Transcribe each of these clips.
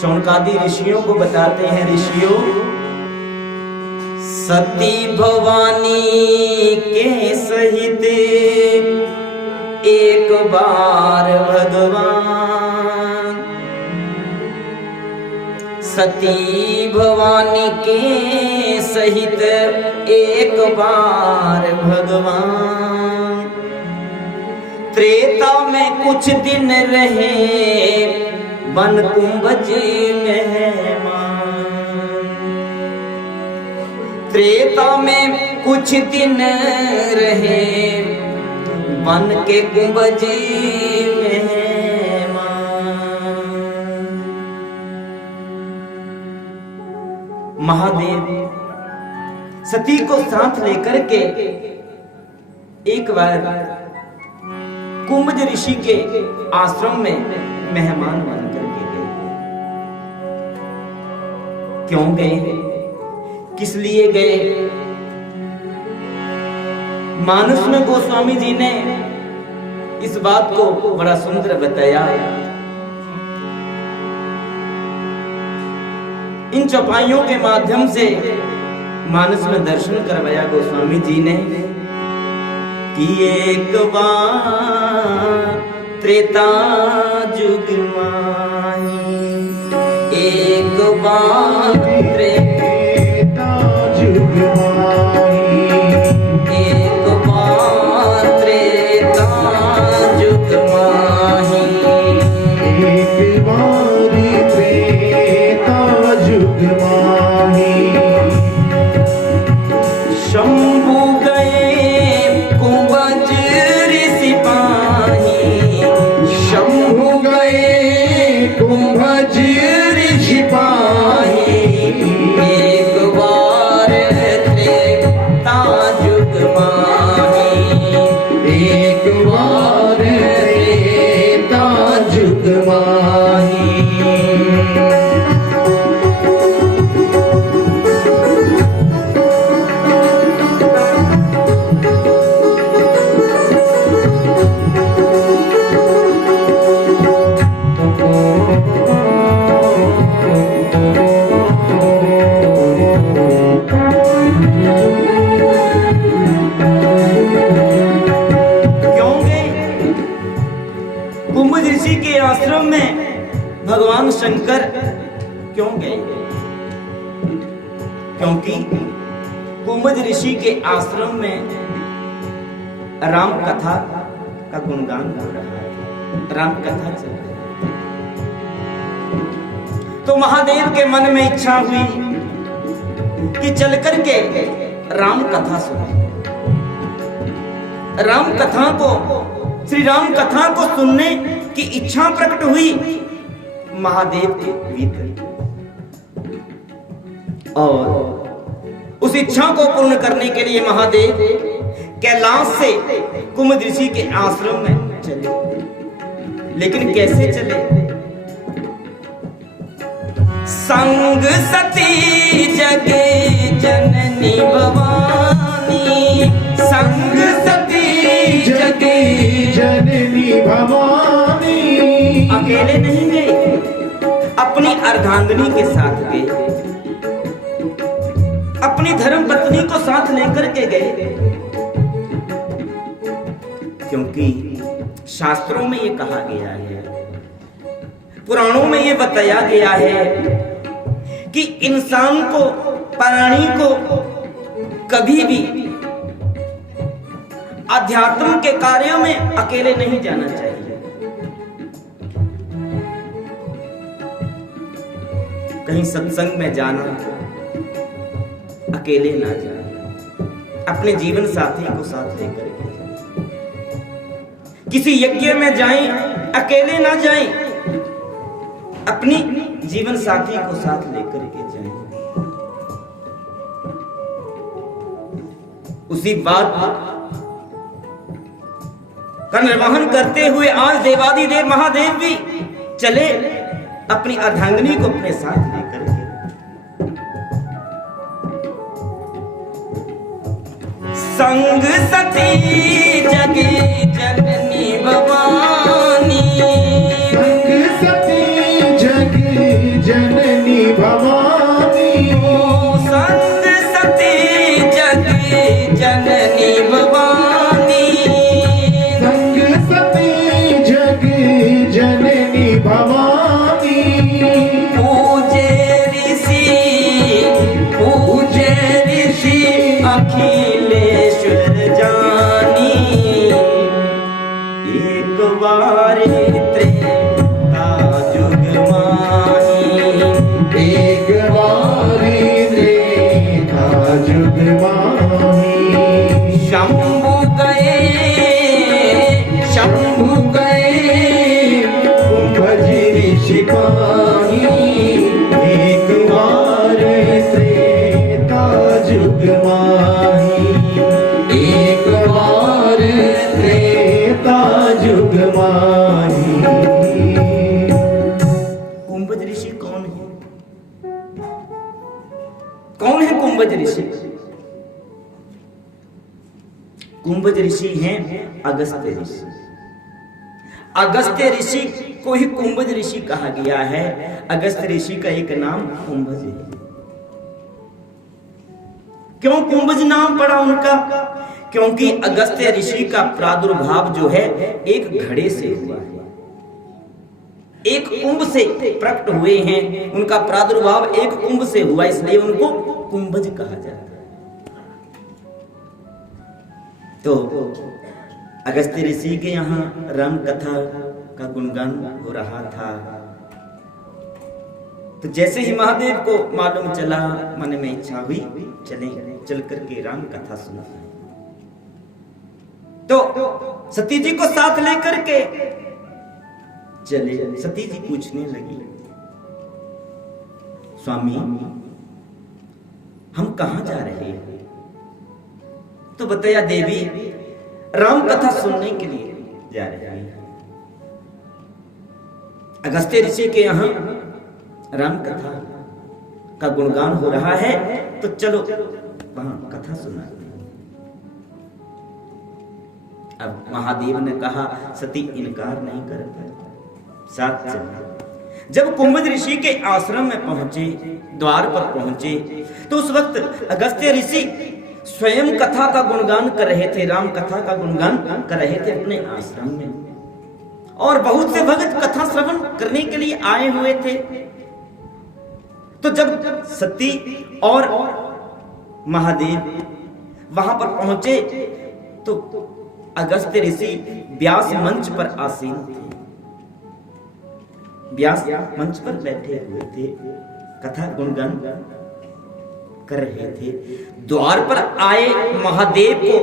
शौनकादि ऋषियों को बताते हैं। ऋषियों, सती भवानी के सहित एक बार भगवान, सती भवानी के सहित एक बार भगवान, त्रेता में कुछ दिन रहे वन कुंभज मेहमान, त्रेता में कुछ दिन रहे वन के कुंभज मेहमान। महादेव सती को साथ लेकर के एक बार कुंभज ऋषि के आश्रम में मेहमान बन करके गए। क्यों गए, किस लिए गए? मानस में गोस्वामी जी ने इस बात को बड़ा सुंदर बताया। इन चौपाइयों के माध्यम से मानस में दर्शन करवाया गोस्वामी जी ने कि एक बार त्रेता जुग माही, एक बार त्रेता जुग माही, एक बार त्रेता जुग माही, एक बार त्रेता जुग माही। शंभु गए कुंभज ऋषि पाही, शंभु गए कुंभज ऋषि पाही, एक बार त्रेता जुग माही, एक बार त्रेता जुग माही। कुंभज ऋषि के आश्रम में भगवान शंकर क्यों गए? क्योंकि कुंभज ऋषि के आश्रम में राम कथा का गुणगान हो रहा है, राम कथा चल रही है। तो महादेव के मन में इच्छा हुई कि चल करके राम कथा सुने। राम कथा को, श्री राम कथा को सुनने की इच्छा प्रकट हुई महादेव के भीतर, और उस इच्छा को पूर्ण करने के लिए महादेव कैलाश से कुंभज ऋषि के आश्रम में चले। लेकिन कैसे चले? संग सती जगे जननी भवानी, संग सती जगे जननी भवानी। अकेले नहीं गए, अपनी अर्धांगिनी के साथ गए, अपनी धर्म पत्नी को साथ लेकर के गए। क्योंकि शास्त्रों में ये कहा गया है, पुराणों में ये बताया गया है कि इंसान को, प्राणी को कभी भी अध्यात्म के कार्यों में अकेले नहीं जाना चाहिए। कहीं सत्संग में जाना अकेले ना जाए, अपने जीवन साथी को साथ लेकर के जाए। किसी यज्ञ में जाएं अकेले ना जाएं, अपनी जीवन साथी को साथ लेकर के जाएं। उसी बात का निर्वहन करते हुए आज देवादिदेव महादेव भी चले अपनी अर्धांगिनी को अपने साथ लेकर के। संग सती जगे जननी भवानी, संग सती जननी भवानी, संग सती जग जननी भवानी, संग सती जग जननी भवानी, पूजे ऋषि अखिलेश्वर जानी, एक बार त्रेता जुग माही, एक बारी त्रेता जुग माही। शंभु गए कुंभज ऋषि पाही, एक बार त्रेता जुग माही, एक बार त्रेता जुग माही। कुंभज ऋषि कौन है? कौन है कुंभज ऋषि? कुंभज ऋषि हैं अगस्त्य ऋषि। अगस्त्य ऋषि को ही कुंभज ऋषि कहा गया है। अगस्त्य ऋषि का एक नाम कुंभज है। क्यों कुंभज नाम पड़ा उनका? क्योंकि अगस्त्य ऋषि का प्रादुर्भाव जो है एक घड़े से हुआ है, एक कुंभ से प्रकट हुए हैं। उनका प्रादुर्भाव एक कुंभ से हुआ, इसलिए उनको कुंभज कहा जाता है। तो अगस्त्य ऋषि के यहाँ राम कथा का गुणगान हो रहा था। तो जैसे ही महादेव को मालूम चला, मन में इच्छा हुई चल करके राम कथा सुना। तो सती जी को साथ लेकर के चले। सती जी पूछने लगी, स्वामी हम कहां जा रहे हैं? तो बताया, देवी राम कथा सुनने के लिए जा रहे हैं। अगस्त्य ऋषि के यहाँ राम कथा का गुणगान हो रहा है, तो चलो वहां कथा सुनाते हैं। अब महादेव ने कहा, सती इनकार नहीं करता, साथ चलो। जब कुंभज ऋषि के आश्रम में पहुंचे, द्वार पर पहुंचे, तो उस वक्त अगस्त्य ऋषि स्वयं कथा का गुणगान कर रहे थे, राम कथा का गुणगान कर रहे थे अपने आश्रम में। और बहुत से भक्त कथा श्रवण करने के लिए आए हुए थे। तो जब सती और महादेव वहां पर पहुंचे, तो अगस्त्य ऋषि व्यास मंच पर आसीन थे, व्यास मंच पर बैठे हुए थे, कथा गुणगान कर रहे थे। द्वार पर आए महादेव को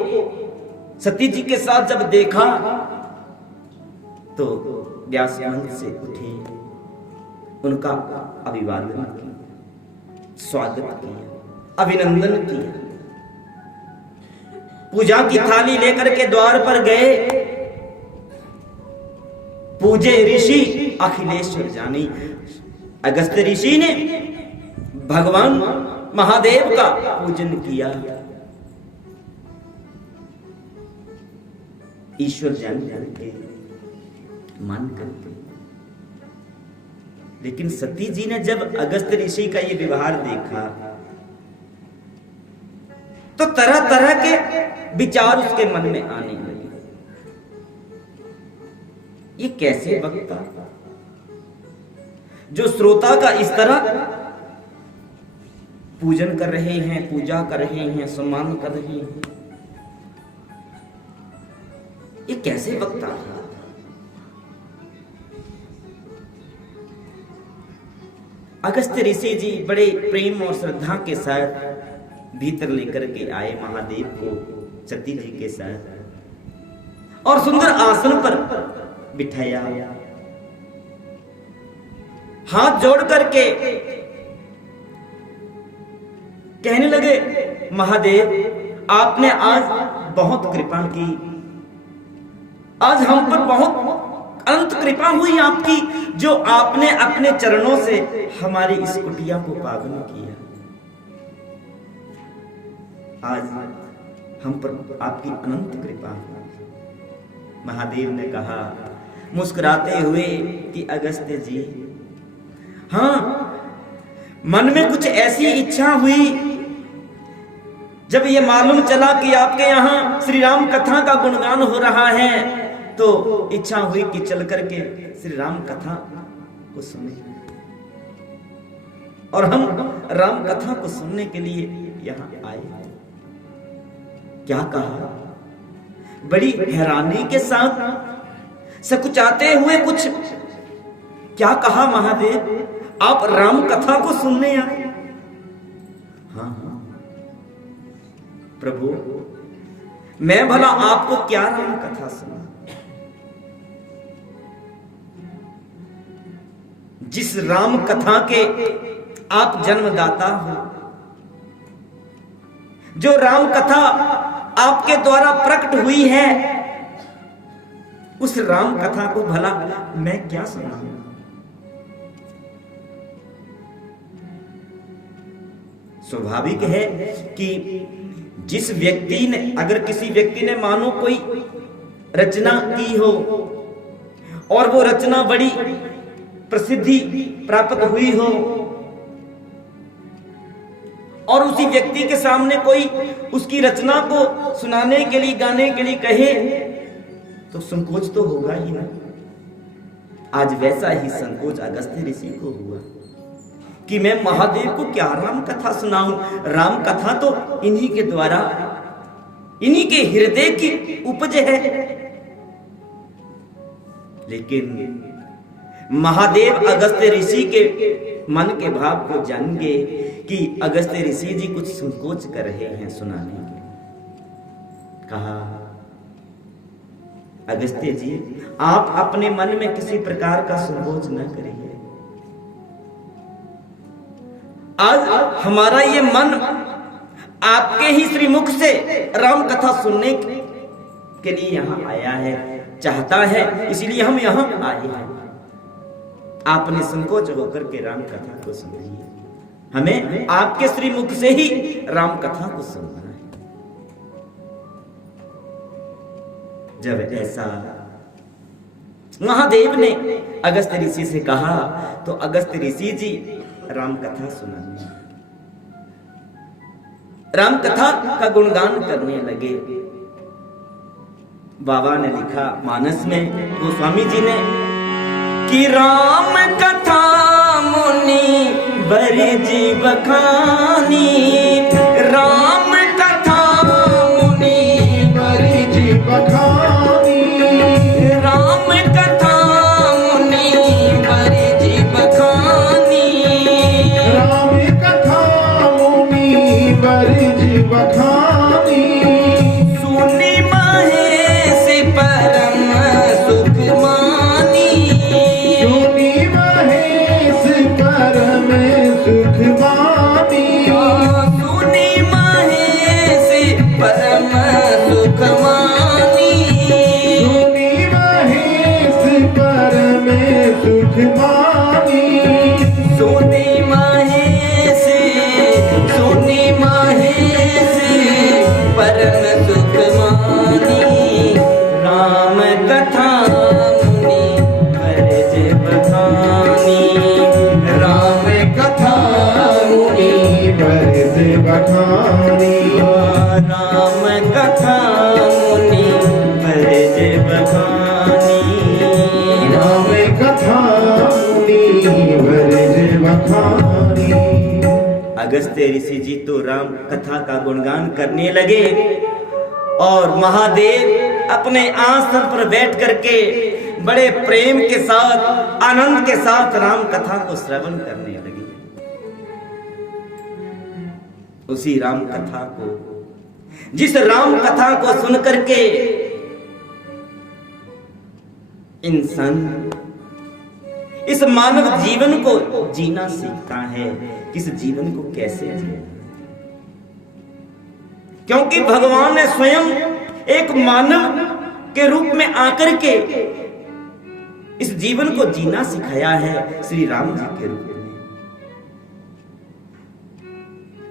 सती जी के साथ जब देखा, तो व्यास मंच से उठे, उनका अभिवादन किया, स्वागत किया, अभिनंदन किया। पूजा की थाली लेकर के द्वार पर गए। पूजे ऋषि अखिलेश्वर जानी। अगस्त्य ऋषि ने भगवान महादेव का पूजन किया। ईश्वर जान करके, मान करके। लेकिन सती जी ने जब अगस्त्य ऋषि का ये व्यवहार देखा, तो तरह तरह के विचार उसके मन में आने लगे। ये कैसे वक्ता जो श्रोता का इस तरह पूजन कर रहे हैं, पूजा कर रहे हैं, सम्मान कर रहे हैं, ये कैसे वक्ता है? अगस्त्य ऋषि जी बड़े प्रेम और श्रद्धा के साथ भीतर लेकर के आए महादेव को सती जी के साथ, और सुंदर आसन पर बिठाया। हाथ जोड़ करके कहने लगे, महादेव आपने आज बहुत कृपा की, आज हम पर बहुत अनंत कृपा हुई आपकी, जो आपने अपने चरणों से हमारी इस कुटिया को पावन किया। आज हम पर आपकी अनंत कृपा है। महादेव ने कहा मुस्कुराते हुए कि अगस्त्य जी, हाँ मन में कुछ ऐसी इच्छा हुई, जब ये मालूम चला कि आपके यहाँ श्री राम कथा का गुणगान हो रहा है, तो इच्छा हुई कि चल करके श्री राम कथा को सुने। और हम राम कथा को सुनने के लिए यहाँ आए। क्या कहा? बड़ी हैरानी के साथ सकुचाते हुए कुछ क्या कहा महादेव, आप राम कथा को सुनने आए? हाँ प्रभु, मैं भला आपको क्या राम कथा सुना? जिस राम कथा के आप जन्मदाता हो, जो राम कथा आपके द्वारा प्रकट हुई है, उस राम कथा को भला मैं क्या सुनाऊं? स्वाभाविक है कि जिस व्यक्ति ने, अगर किसी व्यक्ति ने मानो कोई रचना की हो और वो रचना बड़ी प्रसिद्धि प्राप्त हुई हो, और उसी व्यक्ति के सामने कोई उसकी रचना को सुनाने के लिए, गाने के लिए कहे, तो संकोच तो होगा ही ना। आज वैसा ही संकोच अगस्त्य ऋषि को हुआ कि मैं महादेव को क्या राम कथा सुनाऊं। राम कथा तो इन्हीं के द्वारा, इन्हीं के हृदय की उपज है। लेकिन महादेव अगस्त्य ऋषि के मन के भाव को जान गए कि अगस्त्य ऋषि जी कुछ संकोच कर रहे हैं सुनाने के। कहा, अगस्त्य जी, आप अपने मन में किसी प्रकार का संकोच न करिए। आज हमारा ये मन आपके ही श्रीमुख से राम कथा सुनने के लिए यहां आया है, चाहता है, इसलिए हम यहां आए हैं। आपने संकोच होकर के राम कथा को सुनिए। हमें आपके श्रीमुख से ही राम कथा को सुनना है। जब ऐसा महादेव ने अगस्त्य ऋषि से कहा, तो अगस्त्य ऋषि जी राम कथा सुनाने, राम कथा का गुणगान करने लगे। बाबा ने लिखा मानस में, गोस्वामी जी ने, कि राम कथा मुनि बरजी बखानी, राम कथा मुनि बरजी बखानी, राम कथा मुनि बरजी बखानी, राम कथा मुनि बरजी बखानी, सुनी महेश परम सुख मानी, सुनी महेश परम सुख मानी, सुनी महेश परम सुख मानी, सुनी महेश परम सुख मानी, सुनी महेश, सुनी महेश परम सुख मानी, राम कथा मुनि बरज बखानी, राम कथा मुनि बरज बखानी, राम कथा मुनि बरज बखानी, राम कथा मुनि बरज बखानी। अगस्त्य ऋषि जी तो राम कथा का गुणगान करने लगे, और महादेव अपने आसन पर बैठ करके बड़े प्रेम के साथ, आनंद के साथ राम कथा को श्रवण करने लगे। उसी राम कथा को, जिस राम कथा को सुन करके इंसान इस मानव जीवन को जीना सीखता है, इस जीवन को कैसे जिए। क्योंकि भगवान ने स्वयं एक मानव के रूप में आकर के इस जीवन को जीना सिखाया है श्री राम जी के रूप में।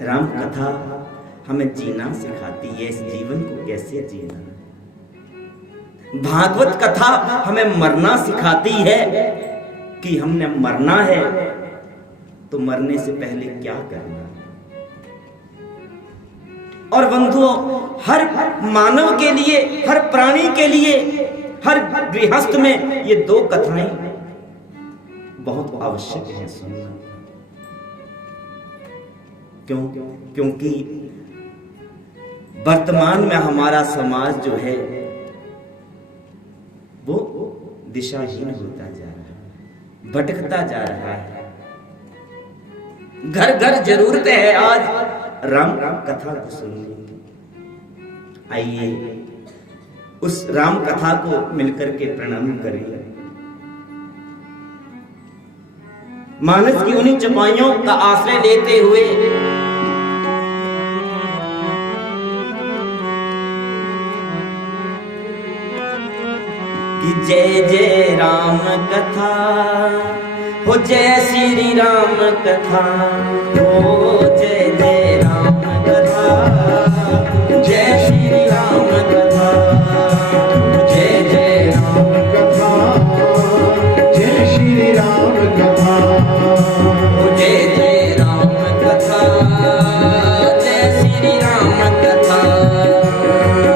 राम कथा हमें जीना सिखाती है, इस जीवन को कैसे जीना। भागवत कथा हमें मरना सिखाती है कि हमने मरना है, तो मरने से पहले क्या करना। और बंधुओं, हर मानव के लिए, हर प्राणी के लिए, हर गृहस्थ में ये दो कथाएं बहुत आवश्यक है सुनना। क्योंकि वर्तमान में हमारा समाज जो है वो दिशाहीन होता जा रहा है, भटकता जा रहा है। घर घर जरूरत है आज राम कथा को सुनने की। आइए उस राम कथा को मिलकर के प्रणाम करें। मानस की उन्हीं चौपाइयों का आश्रय लेते हुए कि जय जय राम कथा हो, जय श्री राम कथा हो, जय जय राम कथा, जय श्री राम कथा, जय जय राम कथा, जय श्री राम कथा, जय जय राम कथा, जय श्री राम कथा,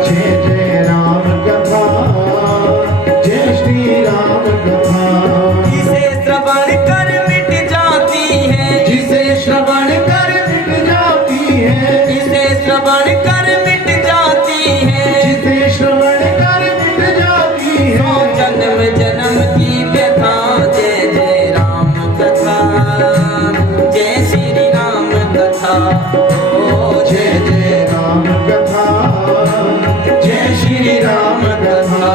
जय जय राम कथा, जय श्री राम कथा। जिसे श्रवण कर मिट जाती है, जिसे श्रवण कर मिट जाती है, जिसे श्रवण कर मिट जाती है, जिसे श्रवण कर मिट जाती है, सौ जन्म जन्म की व्यथा। जय जय राम कथा, जय श्री राम कथा, ओ जय जय राम कथा, जय श्री राम कथा।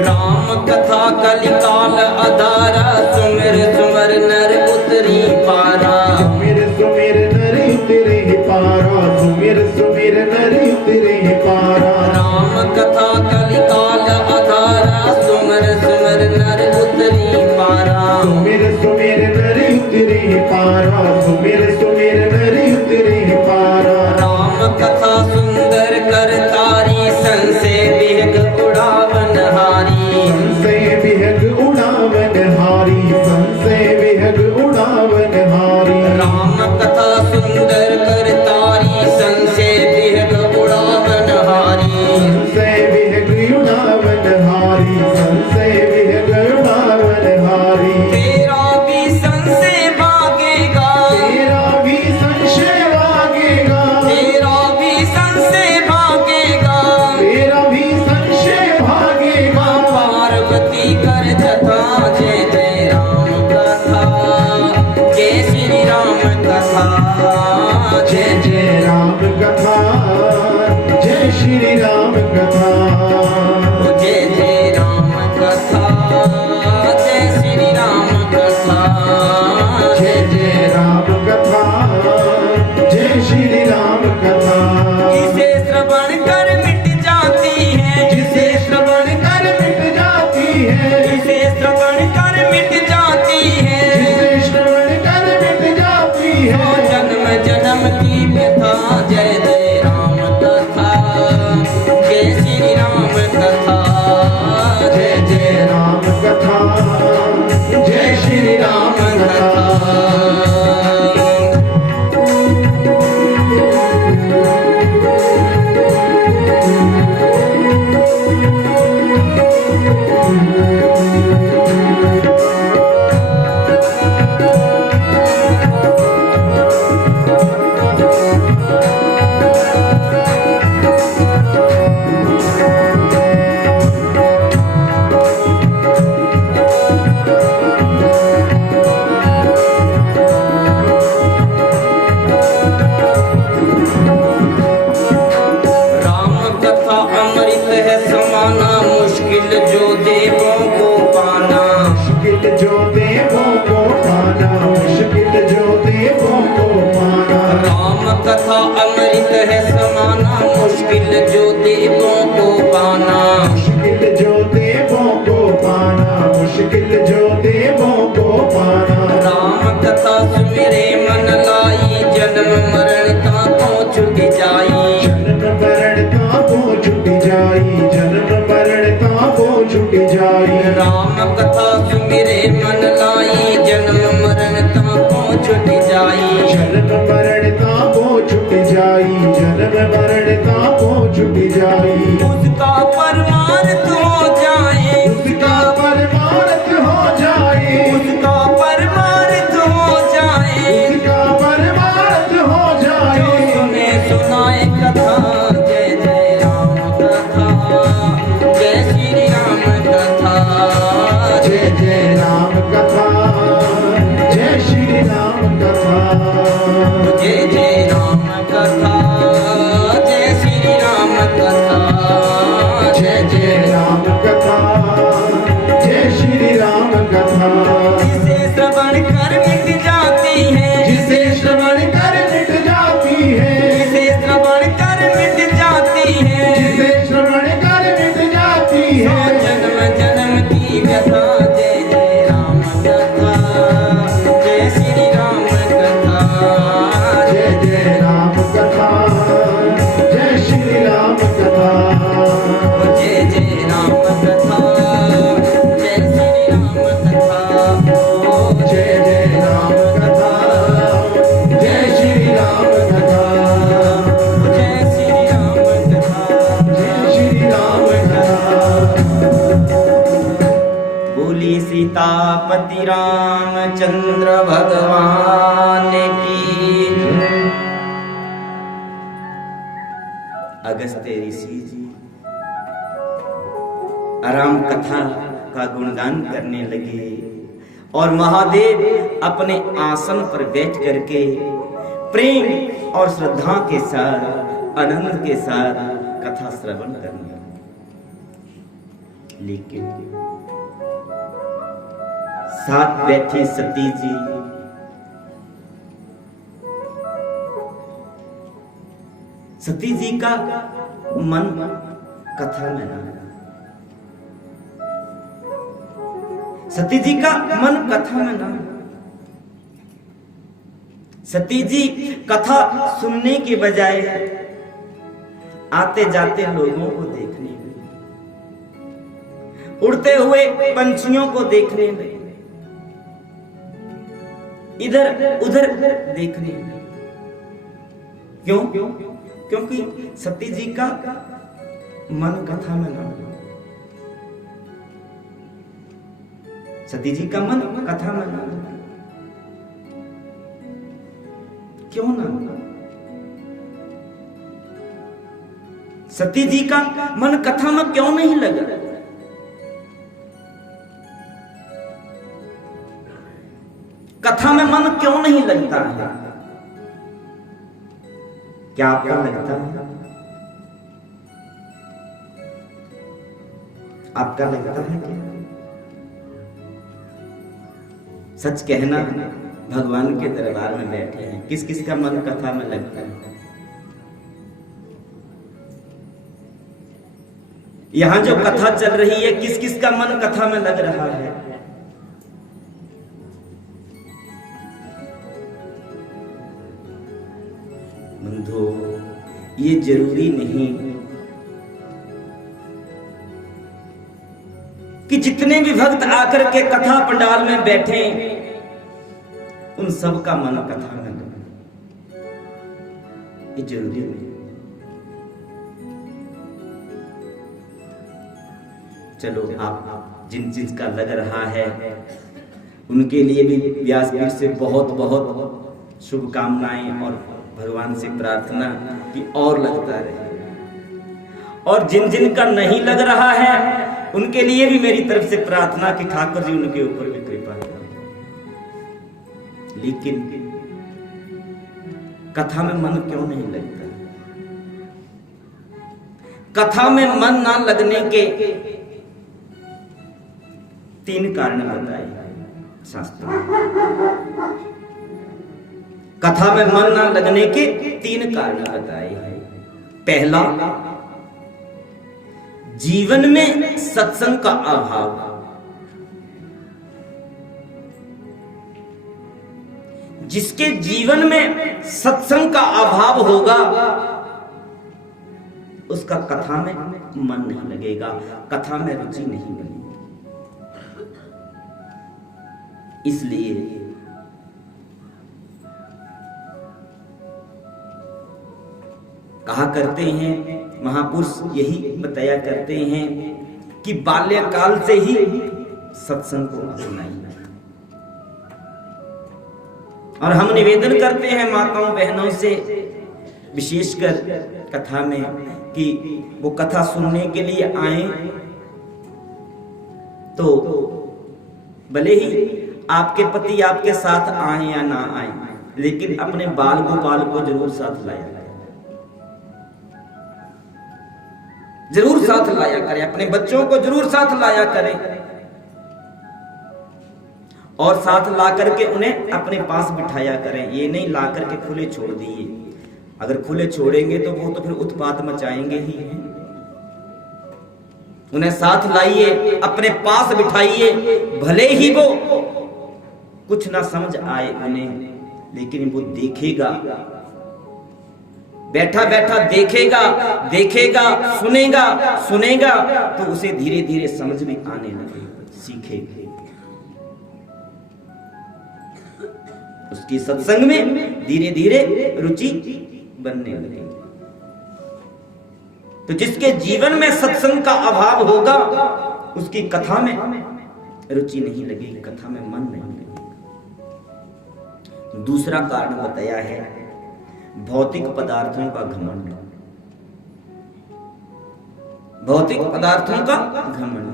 राम कथा कलिकाल अधारा, सुमिर सुमर नर उतरी पारा। सुमिर सुमिर नर उतरे पारा, सुमिर सुमिर नर उतरे पारा। राम कथा कलिकाल अधारा, सुमिर सुमर नर उतरी पारा। सुमिर सुमिर नर उतरे पारा, सुमिर सुमिर नर उतरे पारा। राम कथा सुंदर कर तारी, संसे विहग उड़ावन हारी। संशय विहग उड़ावन हारी, संशय विहग उड़ावन हारी। राम कथा सुंदर कर तारी, संसे विहग उड़ावन हारी। संशय विहग उड़ावन हारी, संशय विहग उड़ावन हारी। तेरा भी संशय भागेगा, तेरा भी संशय भागेगा, तेरा भी संशय भागेगा। तेरा भी संशय भागेगा। पार्वती कर जथा, जय जय राम कथा, जय श्री राम कथा, जय जय राम कथा, जय श्री राम कथा। जय जय राम कथा, जय श्री राम कथा, जय जय राम कथा, जय श्री राम कथा। जिसे श्रवण कर मिट जाती है, जिसे श्रवण कर मिट जाती है, जिसे श्रवण कर मिट जाती है, जिसे श्रवण कर मिट जाती सौ है। जन्म जन्म की व्यथा। जय जय राम कथा, जय श्री राम पाना, मुश्किल जो देवों को पाना, मुश्किल जो देवों को पाना, मुश्किल जो देवों को पाना। राम कथा सुमिरे मन लाई, जन्म मरण ताकों छुट जाई, जन्म मरण तापों छुट जाई, जन्म मरण तापों छुट जाई। राम कथा सुमिरे मन लाई, जन्म मरण ताकों छुट जाई, जन्म मरण तापों छुट जाई, जन्म मरण तापों छुट जाई। उसका परमार्थ हो जाए, उसका परमार्थ हो जाए, उसका परमार्थ हो जाए, उसका परमार्थ हो जो जाए। सुने सुनाए कथा, जय जय राम कथा, जय श्री राम कथा, जय जय राम कथा, जय श्री राम कथा। जय जय राम कथा, जय श्री राम कथा, जय जय राम कथा, जय श्री राम कथा। जिसे श्रवण कर मिट जाती है, जिसे श्रवण कर मिट जाती है, जिसे श्रवण कर मिट जाती है, जिसे श्रवण कर मिट जाती सौ है। जन्म जन्म की व्यथा, जय जय राम कथा, जय श्री राम कथा, जय जय राम कथा, जय श्री राम कथा। जय जय राम कथा, जय श्री राम कथा, जय जय राम कथा, जय श्री राम कथा, जय श्री राम कथा, जय श्री राम कथा। बोली सीतापति रामचंद्र भगवान की। अगस्त्य ऋषि जी राम कथा का गुणगान करने लगे और महादेव अपने आसन पर बैठ करके प्रेम और श्रद्धा के साथ आनंद के साथ कथा श्रवण करने लगे। लेकिन साथ बैठी सती जी का मन कथा में ना, सती जी का मन कथा में ना। सती जी कथा सुनने के बजाय आते जाते लोगों को देखने में, उड़ते हुए पंछियों को देखने में, इधर उधर देखने में। क्यों? क्योंकि सती जी का मन कथा में ना, सती जी का मन कथा में ना। क्यों ना? सती जी का मन कथा में क्यों नहीं लगा? कथा में मन क्यों नहीं लगता है? क्या आपको लगता है? आपका लगता है क्या? सच कहना, भगवान के दरबार में बैठे हैं, किस किस का मन कथा में लगता है? यहां जो कथा चल रही है, किस किस का मन कथा में लग रहा है? बंधु, ये जरूरी नहीं कि जितने भी भक्त आकर के कथा पंडाल में बैठे उन सब का मन कथा में लगे। ये जरूरी नहीं। चलो, आप जिन चीज का लग रहा है उनके लिए भी व्यासपीठ से बहुत बहुत शुभकामनाएं और भगवान से प्रार्थना कि और लगता रहे। और जिन जिन का नहीं लग रहा है उनके लिए भी मेरी तरफ से प्रार्थना कि ठाकुर जी उनके ऊपर भी कृपा करें। लेकिन कथा में मन क्यों नहीं लगता? कथा में मन ना लगने के 3 कारण बताए शास्त्रों में। कथा में मन ना लगने के 3 कारण बताए हैं। पहला, जीवन में सत्संग का अभाव। जिसके जीवन में सत्संग का अभाव होगा उसका कथा में मन नहीं लगेगा, कथा में रुचि नहीं बनेगी। इसलिए कहा करते हैं, महापुरुष यही बताया करते हैं कि बाल्यकाल से ही सत्संग को अपनाइए। और हम निवेदन करते हैं माताओं बहनों से, विशेषकर कथा में, कि वो कथा सुनने के लिए आए तो भले ही आपके पति आपके साथ आए या ना आए, लेकिन अपने बाल गोपाल को जरूर साथ लाया करें, जरूर साथ लाया करें, अपने बच्चों को जरूर साथ लाया करें, और साथ ला करके उन्हें अपने पास बिठाया करें। ये नहीं ला करके खुले छोड़ दिए, अगर खुले छोड़ेंगे तो वो तो फिर उत्पात मचाएंगे ही हैं। उन्हें साथ लाइए, अपने पास बिठाइए, भले ही वो कुछ ना समझ आए उन्हें, लेकिन वो देखेगा, बैठा बैठा देखेगा, देखेगा, सुनेगा, सुनेगा तो उसे धीरे धीरे समझ में आने लगेगा, सीखेगा। उसकी सत्संग में धीरे धीरे रुचि बनने लगेगी। तो जिसके जीवन में सत्संग का अभाव होगा उसकी कथा में रुचि नहीं लगेगी, कथा में मन नहीं लगेगा। दूसरा कारण बताया है भौतिक पदार्थों का घमंड। भौतिक पदार्थों का घमंड,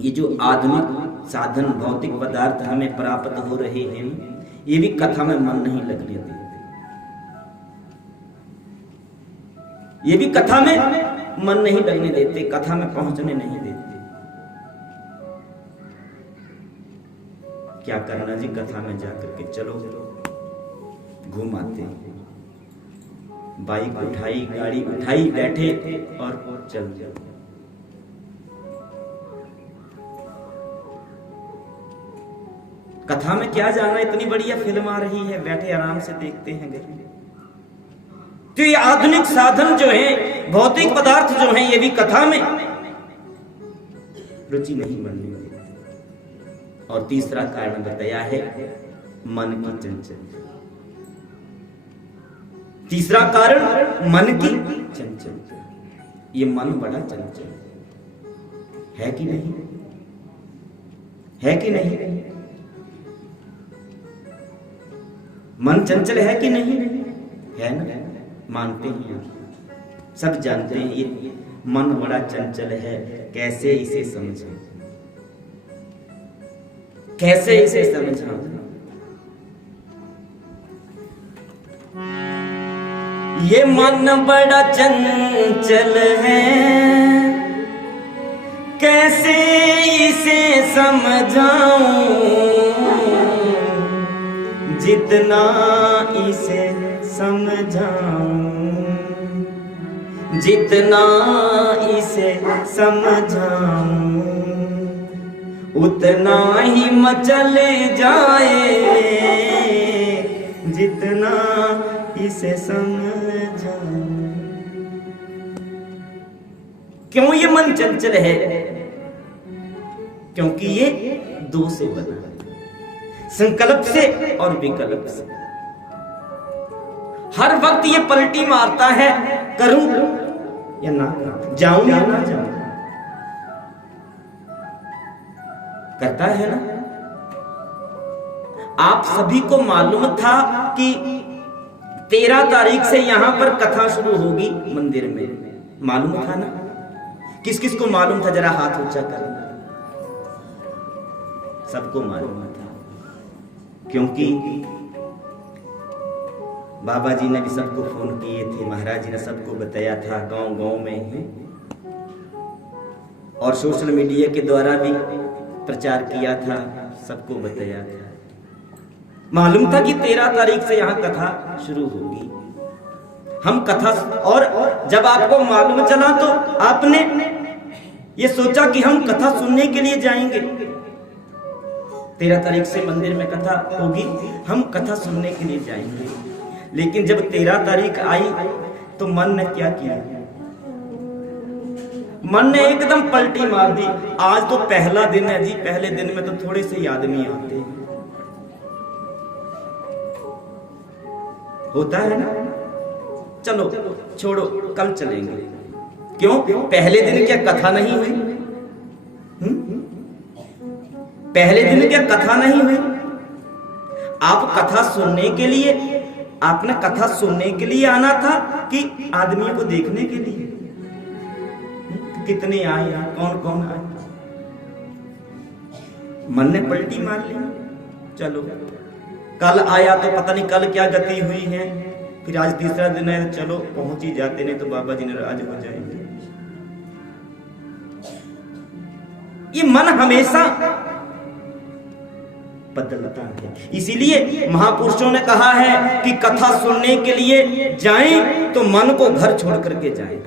ये जो आधुनिक साधन भौतिक पदार्थ हमें प्राप्त हो रहे हैं, ये भी कथा में मन नहीं लगने देते, ये भी कथा में मन नहीं लगने देते, कथा में पहुंचने नहीं देते। क्या करना जी, कथा में जाकर के चलो घूम आते, बाइक उठाई, गाड़ी उठाई, बैठे और चल जाओ। कथा में क्या जाना, इतनी बढ़िया फिल्म आ रही है, बैठे आराम से देखते हैं घर में। तो ये आधुनिक साधन जो है, भौतिक पदार्थ जो हैं, ये भी कथा में रुचि नहीं बनने देते। और तीसरा कारण बताया है मन की चंचलता। तीसरा कारण मन की चंचलता। ये मन बड़ा चंचल है कि नहीं, है कि नहीं? मन चंचल है कि नहीं? है ना, मानते हैं, सब जानते हैं ये मन बड़ा चंचल है। कैसे इसे समझें, कैसे इसे समझें? ये मन बड़ा चंचल है, कैसे इसे समझाऊं, जितना इसे समझाऊं, जितना इसे समझाऊं, उतना ही मचल जाए, जितना इसे समझाऊं। क्यों ये मन चंचल है? क्योंकि ये दो से बना है, संकल्प से और विकल्प से। हर वक्त ये पलटी मारता है, करूं या ना करूं, जाऊं या ना जाऊं, करता है ना। आप सभी को मालूम था कि 13 तारीख से यहां पर कथा शुरू होगी मंदिर में, मालूम था ना? किस किस को मालूम था? जरा हाथ ऊंचा करना। सबको मालूम था, क्योंकि बाबा जी ने भी सबको फोन किए थे, महाराज जी ने सबको बताया था, गांव गांव में ही, और सोशल मीडिया के द्वारा भी प्रचार किया था, सबको बताया था। मालूम था कि 13 तारीख से यहां कथा शुरू होगी। हम कथा, और जब आपको मालूम चला तो आपने ये सोचा कि हम कथा सुनने के लिए जाएंगे। 13 तारीख से मंदिर में कथा होगी, हम कथा सुनने के लिए जाएंगे। लेकिन जब 13 तारीख आई तो मन ने क्या किया? मन ने एकदम पलटी मार दी। आज तो पहला दिन है जी, पहले दिन में तो थोड़े से ही आदमी आते हैं, होता है ना, चलो छोड़ो कल चलेंगे। क्यों? पहले दिन क्या कथा नहीं हुई? पहले दिन क्या कथा नहीं हुई? आप कथा सुनने के लिए, आपने कथा सुनने के लिए आना था कि आदमियों को देखने के लिए? कितने आए, कौन कौन आए? मन ने पलटी मार ली, चलो कल आया तो पता नहीं कल क्या गति हुई है, फिर आज तीसरा दिन है, चलो पहुंच ही जाते, नहीं तो बाबा जी नाराज हो जाएंगे। ये मन हमेशा बदलता है। इसीलिए महापुरुषों ने कहा है कि कथा सुनने के लिए जाएं तो मन को घर छोड़ करके जाएं।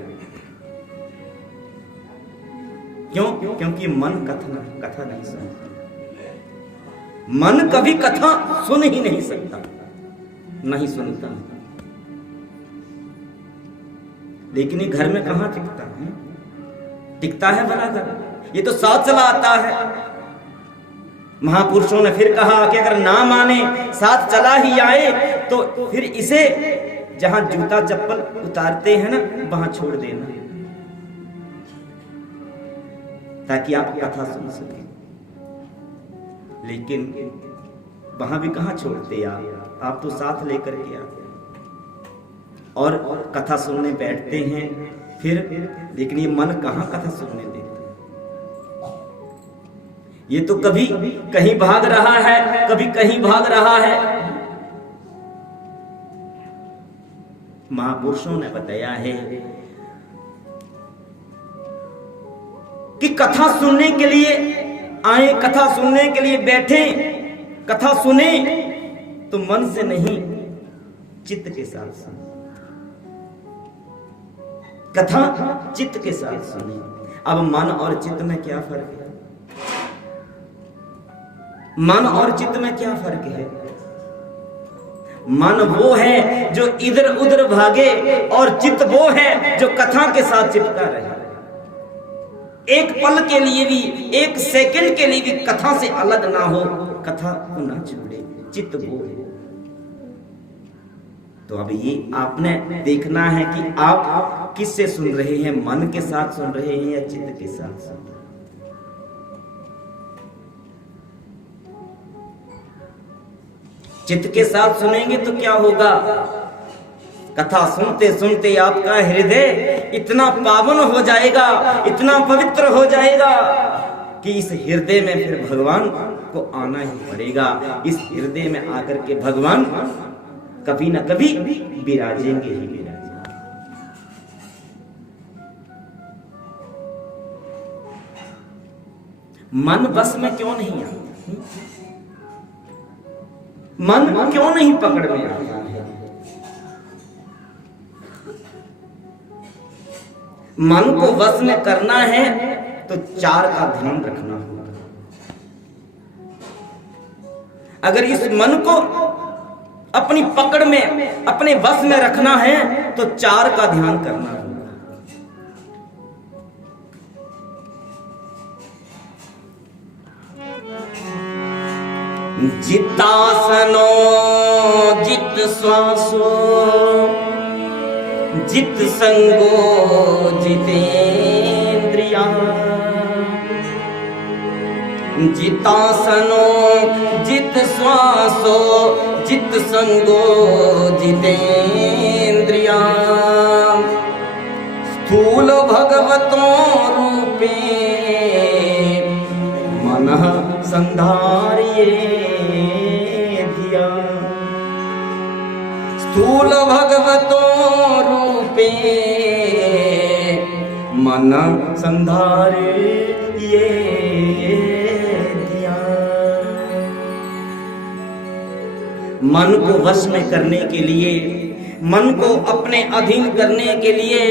क्यों? क्योंकि मन कथा नहीं सुनता। मन कभी कथा सुन ही नहीं सकता, नहीं सुनता। लेकिन ये घर में कहां टिकता है? टिकता है भला घर? ये तो साथ चला आता है। महापुरुषों ने फिर कहा कि अगर ना माने, साथ चला ही आए, तो फिर इसे जहां जूता चप्पल उतारते हैं ना, वहां छोड़ देना, ताकि आप कथा सुन सकें। लेकिन वहां भी कहां छोड़ते आप तो साथ लेकर के आते और कथा सुनने बैठते हैं फिर। लेकिन ये मन कहां कथा सुनने देता? ये तो कभी कहीं भाग रहा है, कभी कहीं भाग रहा है। महापुरुषों ने बताया है कि कथा सुनने के लिए आए, कथा सुनने के लिए बैठे, कथा सुने तो मन से नहीं, चित्त के साथ सुने। कथा चित्त के साथ सुने। अब मन और चित्त में क्या फर्क है? मन और चित्त में क्या फर्क है? मन वो है जो इधर उधर भागे और चित्त वो है जो कथा के साथ चिपका रहे। एक पल के लिए भी, एक सेकंड के लिए भी कथा से अलग ना हो, कथा को ना छोड़े, चित्त वो है। तो अब ये आपने देखना है कि आप किससे सुन रहे हैं, मन के साथ सुन रहे हैं या चित्त के साथ सुन रहे हैं। चित्त के साथ सुनेंगे तो क्या होगा? कथा सुनते सुनते आपका हृदय इतना पावन हो जाएगा, इतना पवित्र हो जाएगा कि इस हृदय में फिर भगवान को आना ही पड़ेगा। इस हृदय में आकर के भगवान कभी ना कभी विराजेंगे ही विराजेंगे। मन बस में क्यों नहीं आता? मन क्यों नहीं पकड़ में आता है? मन को वश में करना है तो 4 का ध्यान रखना होगा। अगर इस मन को अपनी पकड़ में, अपने वश में रखना है तो 4 का ध्यान करना होगा। जितासनो जित श्वासो जित संगो जितेंद्रिया। जितासनो जित श्वासो जित संगो जितेंद्रिया। स्थूल भगवतो रूपे मनः संधार्ये धिया। स्थूल भगवतो रूपे मन संधार्ये धिया। मन को वश में करने के लिए मन को अपने अधीन करने के लिए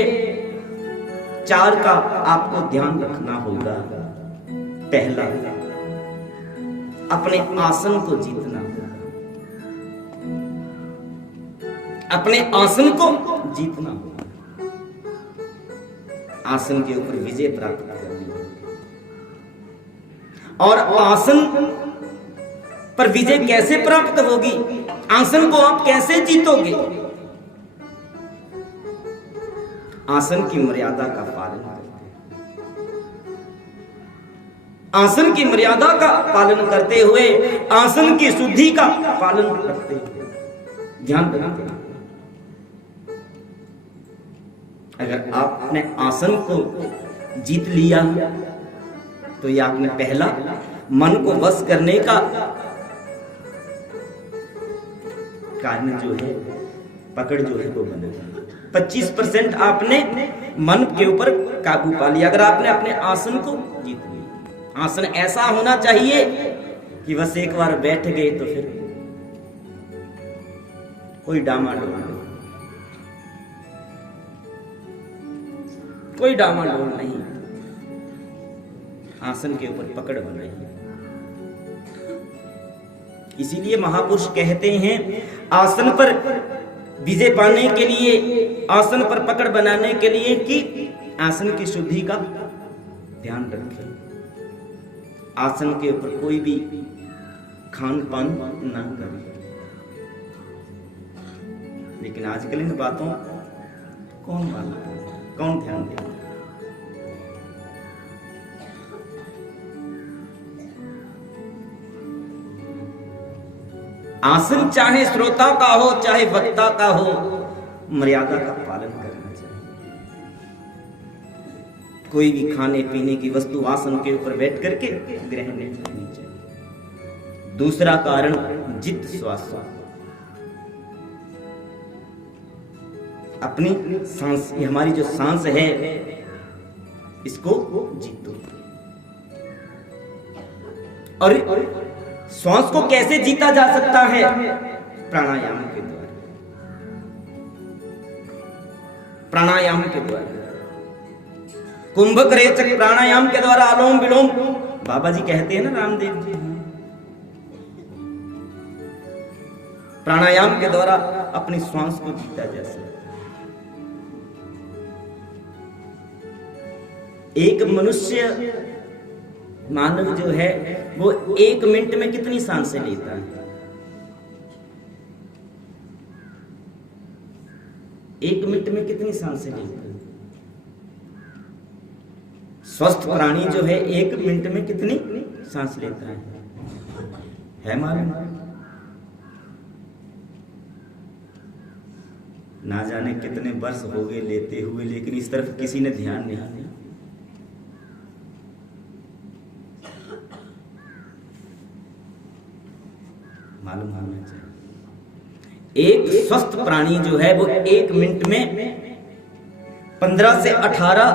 4 का आपको ध्यान रखना होगा। पहला, अपने आसन को जीतना होगा। अपने आसन को जीतना होगा। आसन के ऊपर विजय प्राप्त करनी होगी। और आसन पर विजय कैसे प्राप्त होगी? आसन को आप कैसे जीतोगे? आसन की मर्यादा का पालन करते हैं। आसन की मर्यादा का पालन करते हुए आसन की शुद्धि का पालन करते हुए ध्यान रखते हैं। अगर आपने आसन को जीत लिया तो यह आपने पहला मन को वश करने का कारण जो है, पकड़ जो है वो बनेगा। 25% आपने मन के ऊपर काबू पा लिया अगर आपने अपने आसन को जीत लिया। आसन ऐसा होना चाहिए कि बस एक बार बैठ गए तो फिर कोई डामाडोल नहीं, कोई डामाडोल नहीं। आसन के ऊपर पकड़ बन रही है। इसीलिए महापुरुष कहते हैं आसन पर विजय पाने के लिए, आसन पर पकड़ बनाने के लिए कि आसन की शुद्धि का ध्यान रखें। आसन के ऊपर कोई भी खान पान ना करें। लेकिन आजकल इन बातों कौन मानता है, कौन ध्यान देता है? आसन चाहे श्रोता का हो चाहे वक्ता का हो, मर्यादा का पालन करना चाहिए। कोई भी खाने पीने की वस्तु आसन के ऊपर बैठ करके ग्रहण नहीं करनी चाहिए। दूसरा कारण जित श्वास, अपनी सांस, हमारी जो सांस है इसको जीतो। और श्वास को कैसे जीता जा सकता है? प्राणायाम के द्वारा। प्राणायाम के द्वारा, कुंभक रेचक प्राणायाम के द्वारा, अनुलोम विलोम बाबा जी कहते हैं ना, रामदेव जी, प्राणायाम के द्वारा अपनी श्वास को जीता जा सकता है। एक मनुष्य, मानव जो है वो 1 मिनट में कितनी सांसें लेता है? 1 मिनट में कितनी सांसें लेता है? स्वस्थ प्राणी जो है 1 मिनट में कितनी सांस लेता है मालूम? ना जाने कितने वर्ष हो गए लेते हुए, लेकिन इस तरफ किसी ने ध्यान नहीं दिया। मालूम होना चाहिए। एक स्वस्थ प्राणी जो है वो 1 मिनट में 15 से 18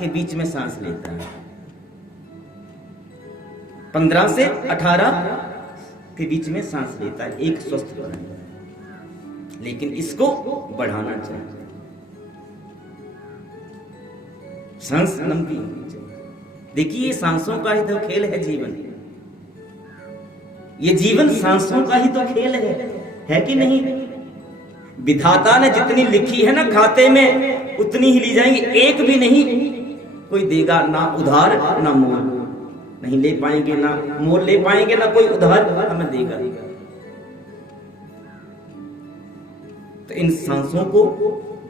के बीच में सांस लेता है। 15 से 18 के बीच में सांस लेता है एक स्वस्थ प्राणी। लेकिन इसको बढ़ाना चाहिए, सांस लंबी होनी चाहिए। देखिए सांसों का ही तो खेल है जीवन। ये जीवन सांसों का ही तो खेल है कि नहीं? विधाता ने जितनी लिखी है ना खाते में, उतनी ही ली जाएंगी, एक भी नहीं कोई देगा, ना उधार ना मोल। नहीं ले पाएंगे, ना मोल ले पाएंगे, ना कोई उधार हमें देगा। तो इन सांसों को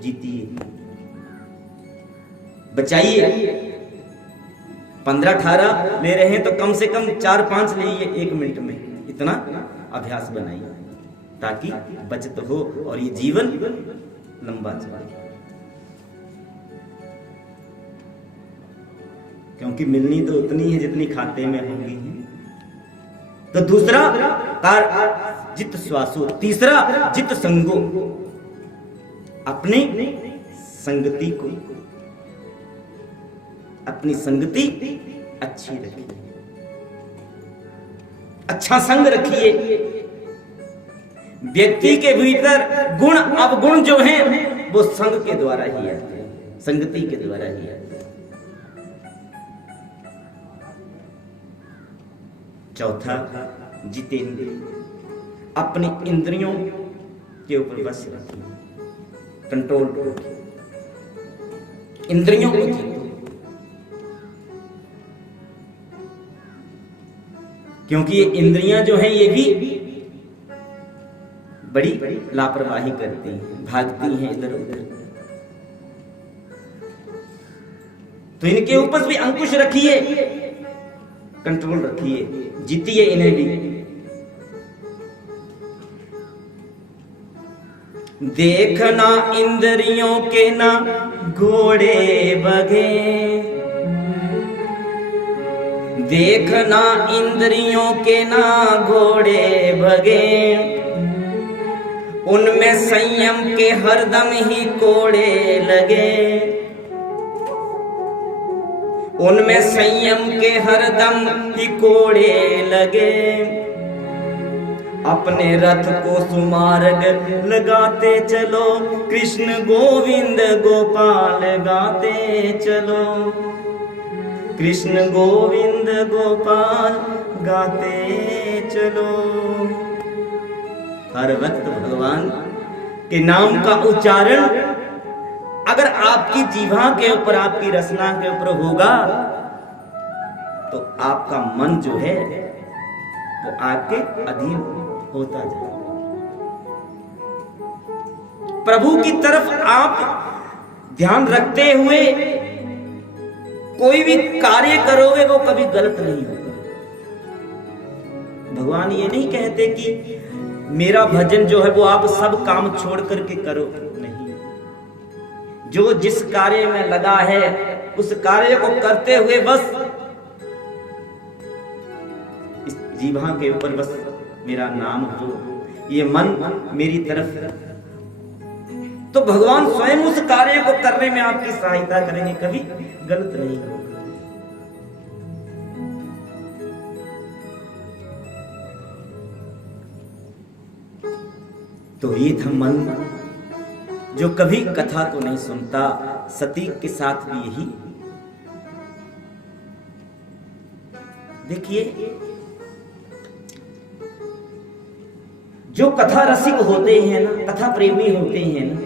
जीतिए, बचाइए। 15-18 ले रहे हैं तो कम से कम 4-5 लीजिए 1 मिनट में। इतना अभ्यास बनाइए ताकि बचत हो और ये जीवन लंबा चले। क्योंकि मिलनी तो उतनी है जितनी खाते में होंगी। तो दूसरा कार जित श्वासो, तीसरा जित संगो, अपने संगति को, अपनी संगति अच्छी रखिए, अच्छा संग रखिए। व्यक्ति के भीतर गुण अवगुण जो हैं वो संग के द्वारा ही आते हैं, संगति के द्वारा ही आते हैं। चौथा, जितेंद्र, अपनी इंद्रियों के ऊपर बस रखिए, कंट्रोल रखिए, इंद्रियों को जीतो। क्योंकि ये इंद्रियां जो हैं ये भी बड़ी लापरवाही करती हैं, भागती हैं इधर उधर। तो इनके ऊपर भी अंकुश रखिए, कंट्रोल रखिए, जीतिए इन्हें भी। देखना इंद्रियों के ना घोड़े बगे, देखना इंद्रियों के ना घोड़े भगे, उनमें संयम के हरदम ही कोड़े लगे, उनमें संयम के हरदम ही कोड़े लगे। अपने रथ को सुमार्ग लगाते चलो, कृष्ण गोविंद गोपाल गाते चलो, कृष्ण गोविंद गोपाल गाते चलो। हर वक्त भगवान के नाम का उच्चारण अगर आपकी जीवा के ऊपर, आपकी रसना के ऊपर होगा तो आपका मन जो है वो आपके अधीन होता जाएगा। प्रभु की तरफ आप ध्यान रखते हुए कोई भी कार्य करोगे वो कभी गलत नहीं होगा। भगवान ये नहीं कहते कि मेरा भजन जो है वो आप सब काम छोड़ करके करो, नहीं। जो जिस कार्य में लगा है उस कार्य को करते हुए बस इस जीवा के ऊपर बस मेरा नाम हो, ये मन मेरी तरफ, तो भगवान स्वयं उस कार्य को करने में आपकी सहायता करेंगे, कभी गलत नहीं होगा। तो ये था मन जो कभी कथा को नहीं सुनता। सती के साथ भी यही। देखिए, जो कथा रसिक होते हैं ना, कथा प्रेमी होते हैं ना,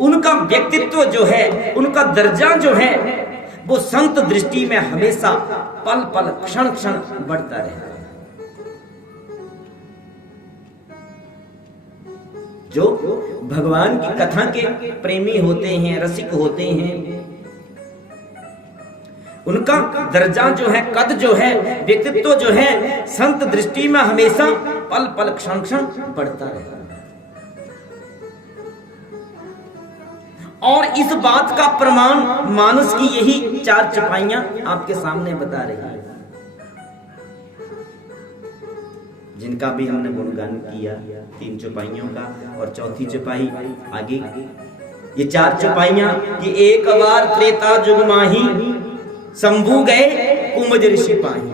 उनका व्यक्तित्व जो है, उनका दर्जा जो है वो संत दृष्टि में हमेशा पल पल क्षण क्षण बढ़ता रहता है। जो भगवान की कथा के प्रेमी होते हैं, रसिक होते हैं, उनका दर्जा जो है, कद जो है, व्यक्तित्व जो है संत दृष्टि में हमेशा पल पल क्षण क्षण बढ़ता रहता है। और इस बात का प्रमाण मानस की यही 4 चौपाइयां आपके सामने बता रही है, जिनका भी हमने गुणगान किया। 3 चौपाइयों का और चौथी चौपाई आगे। ये 4 चौपाइयां, ये एक बार त्रेता जुग माही, शंभू गए कुंभज ऋषि पाही,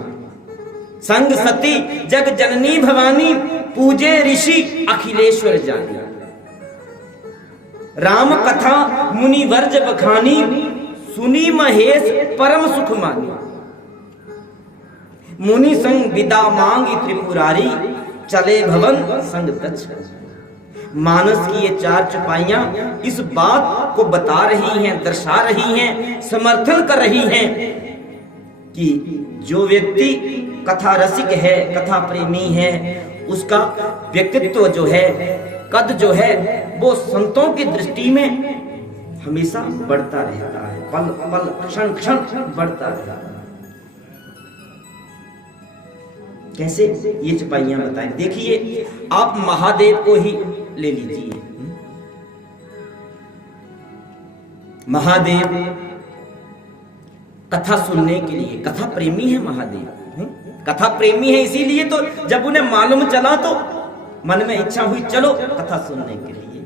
संग सती जग जननी भवानी, पूजे ऋषि अखिलेश्वर जानी, राम कथा मुनि वर्ज बखानी, सुनी महेश परम सुख मानी, मुनि संग विदा मांगी त्रिपुरारी, चले भवन संग दक्ष। मानस की ये 4 चौपाइयां इस बात को बता रही हैं, दर्शा रही हैं, समर्थन कर रही हैं कि जो व्यक्ति कथा रसिक है, कथा प्रेमी है, उसका व्यक्तित्व जो है, कद जो है, वो संतों की दृष्टि में हमेशा बढ़ता रहता है, पल पल क्षण क्षण बढ़ता रहता है। कैसे? ये चौपाइयां बताएं। देखिए, आप महादेव को ही ले लीजिए। महादेव कथा सुनने के लिए, कथा प्रेमी है महादेव, कथा प्रेमी है, इसीलिए तो जब उन्हें मालूम चला तो मन में इच्छा हुई चलो कथा सुनने के लिए,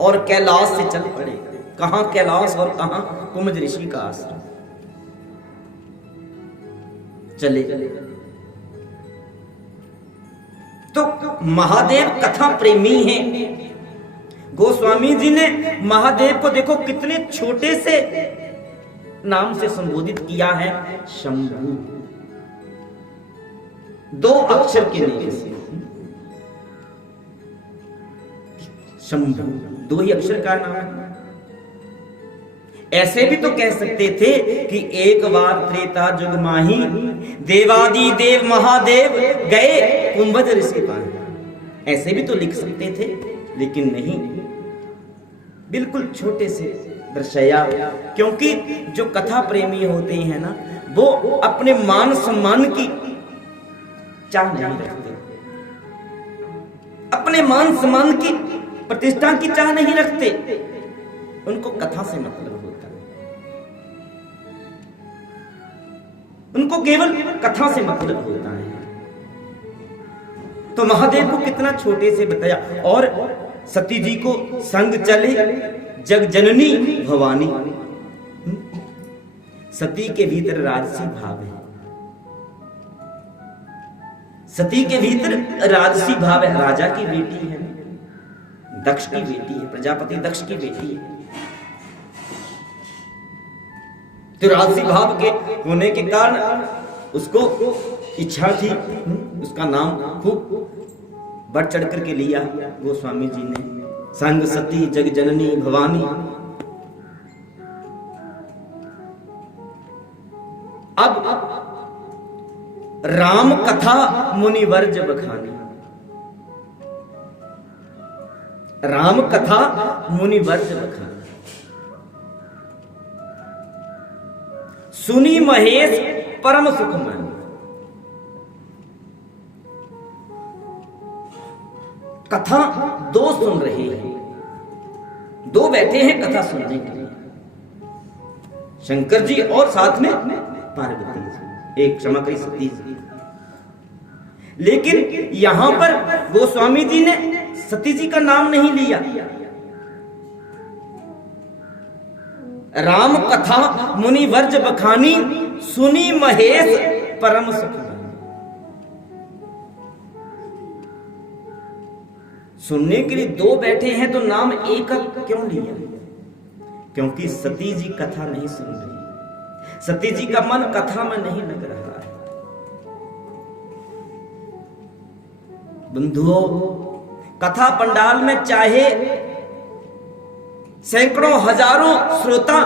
और कैलाश से चल पड़े। कहां कैलाश और कहां कुंभज ऋषि का आश्रम। चले तो महादेव कथा प्रेमी हैं। गोस्वामी जी ने महादेव को देखो कितने छोटे से नाम से संबोधित किया है, शंभु, 2 अक्षर के लिए से शंभु, 2 ही अक्षर का नाम है। ऐसे भी तो कह सकते थे कि एक बार त्रेता जुग माही, देवादि देव महादेव गए कुंभज ऋषि पानी। ऐसे भी तो लिख सकते थे, लेकिन नहीं, बिल्कुल छोटे से दर्शाया। क्योंकि जो कथा प्रेमी होते हैं ना, वो अपने मान सम्मान की चाह नहीं रखते, अपने मान सम्मान की प्रतिष्ठा की चाह नहीं रखते, उनको कथा से मतलब होता है, उनको केवल कथा से मतलब होता है। तो महादेव को कितना छोटे से बताया। और सती जी को संग चले जग जननी भवानी। सती के भीतर राजसी भाव है, सती के भीतर राजसी भाव है। राजा की बेटी है, दक्ष की बेटी है, प्रजापति दक्ष की बेटी है। तो राजसी भाव के होने के कारण उसको इच्छा थी, उसका नाम खूब बढ़ चढ़ करके लिया गोस्वामी जी ने, संग सती जग जननी भवानी। अब राम कथा मुनिवर्ज बखानी, राम कथा मुनिवर्ज बखानी। सुनी महेश परम सुख मन। कथा 2 सुन रहे हैं, 2 बैठे हैं कथा सुनने के लिए, शंकर जी और साथ में पार्वती जी, एक क्षमा करी सती जी। लेकिन यहां पर गोस्वामी जी ने सती जी का नाम नहीं लिया। राम कथा मुनि वर्ज बखानी, सुनी महेश परम सुख। सुनने के लिए 2 बैठे हैं तो नाम एक क्यों लिया? क्योंकि सती जी कथा नहीं सुन रही, सती जी का मन कथा में नहीं लग रहा है। बंधुओं, कथा पंडाल में चाहे सैकड़ों हजारों श्रोता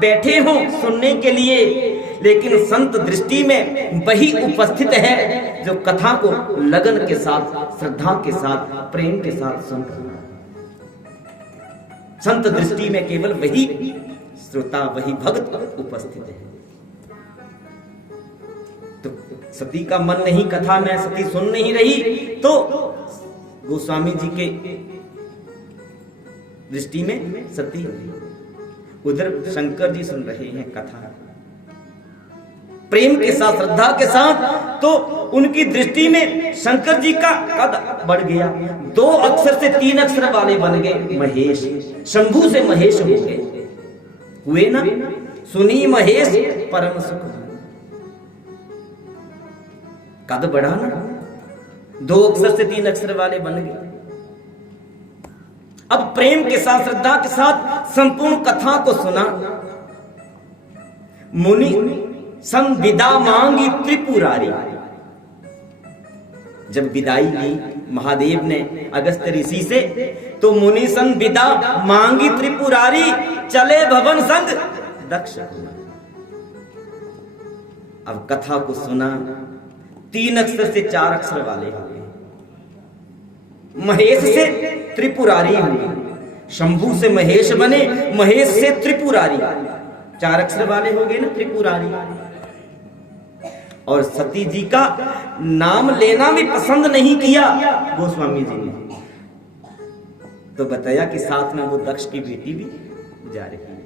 बैठे हों सुनने के लिए, लेकिन संत दृष्टि में वही उपस्थित है जो कथा को लगन के साथ, श्रद्धा के साथ, प्रेम के साथ सुन रहा है। संत दृष्टि में केवल वही श्रोता, वही भक्त उपस्थित है। तो सती का मन नहीं कथा में, सती सुन नहीं रही, तो गोस्वामी जी के दृष्टि में सती, उधर शंकर जी सुन रहे हैं कथा प्रेम के साथ, श्रद्धा के साथ, तो उनकी दृष्टि में शंकर जी का कद बढ़ गया। 2 अक्षर से 3 अक्षर वाले बन गए महेश, शंभू से महेश हो गए, हुए ना। सुनी महेश परम सुख, कद बढ़ा ना, 2 अक्षर से 3 अक्षर वाले बन गए। अब प्रेम के साथ, श्रद्धा के साथ संपूर्ण कथा को सुना। मुनि संविदा मांगी त्रिपुरारी, जब विदाई ली महादेव ने अगस्त्य ऋषि से, तो मुनि संविदा मांगी त्रिपुरारी, चले भवन संग दक्ष। अब कथा को सुना, 3 अक्षर से 4 अक्षर वाले हो गए, महेश से त्रिपुरारी हुए, शंभू से महेश बने, महेश से त्रिपुरारी, 4 अक्षर वाले हो गए ना त्रिपुरारी। और सती जी का नाम लेना भी पसंद नहीं किया गोस्वामी जी ने, तो बताया कि साथ में वो दक्ष की बेटी भी जा रही है।